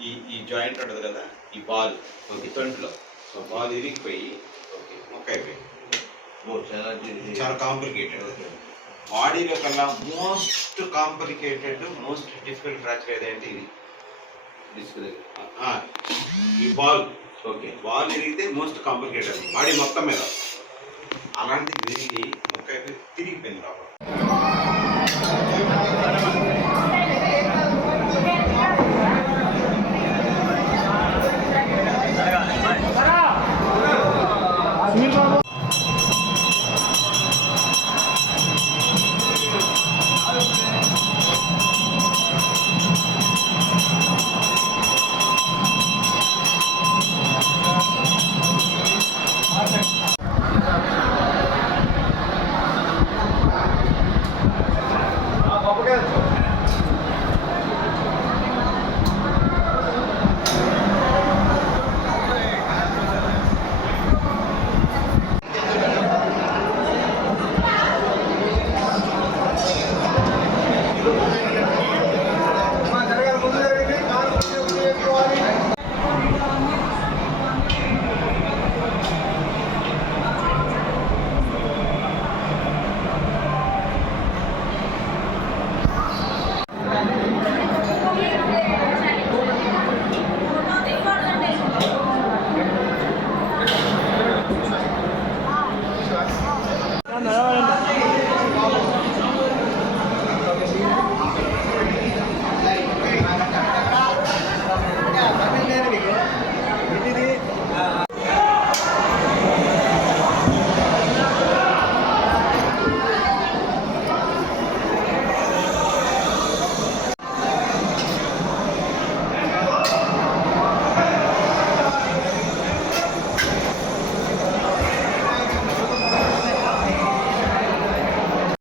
ఈ ఈ జాయింట్ ఉంటుంది కదా ఈ బాల్ ఓకే తొంట్లో సో బాల్ ఇరిగిపోయి ఓకే మొక్క అయిపోయింది. Oh, చాలా కాంప్లికేటెడ్ బాడీలో కల్లా most complicated most difficult fracture ఏదంటే ఇది? ఈ బాల్ ఓకే బాల్ ఇరిగితే మోస్ట్ కాంప్లికేటెడ్ బాడీ మొత్తం మీద. అలాంటి దీనికి మొక్క తిరిగిపోయింది లోపల.